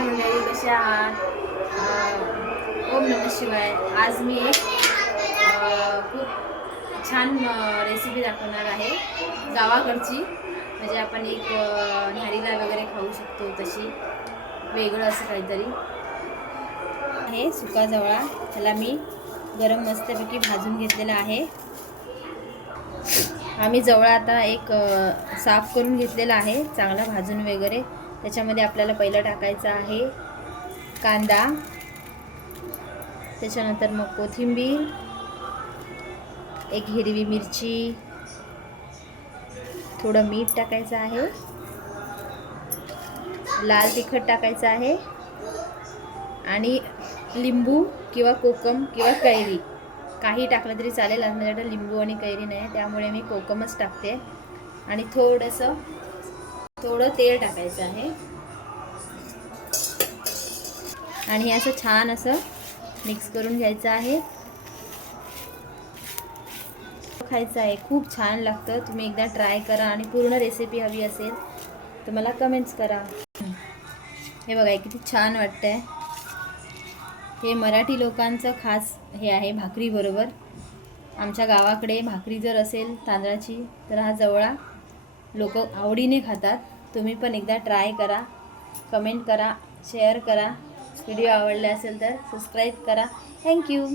नमस्कार मंडळी, कशा आहात? ओम नमः शिवाय. आज मी एक खूप छान रेसिपी दाखवणार आहे, गावाकडची. म्हणजे आपण एक न्याहारीला वगैरे खाऊ शकतो तशी, वेगळं असं काहीतरी आहे. सुका जवळा, त्याला मी गरम मस्तपैकी भाजून घेतलेला आहे. आम्ही जवळा आता एक साफ करून घेतलेला आहे, चांगला भाजून वगैरे. त्याच्यामध्ये आपल्याला पहिलं टाकायचं आहे कांदा, त्याच्यानंतर मग कोथिंबीर, एक हिरवी मिरची, थोडं मीठ टाकायचं आहे, लाल तिखट टाकायचं आहे आणि लिंबू किंवा कोकम किंवा कैरी काही टाकलं तरी चालेल. माझ्याकडे लिंबू आणि कैरी नाही, त्यामुळे मी कोकमच टाकते. आणि थोडं तेल टाकायचं आहे आणि हे असं छान असं मिक्स करून घ्यायचं आहे. खायचं आहे, खूप छान लागतं. तुम्ही एकदा ट्राय करा आणि पूर्ण रेसिपी हवी असेल तर मला कमेंट्स करा. हे बघा किती छान वाटतंय. हे मराठी लोकांचं खास हे आहे भाकरी बरोबर. आमच्या गावाकडे भाकरी जर असेल तांदळाची तर हा जवळा लोक आवडीने खातात. तुम्ही पण एकदा ट्राय करा, कमेंट करा, शेअर करा. व्हिडिओ आवडले असेल तर सबस्क्राईब करा. थँक्यू.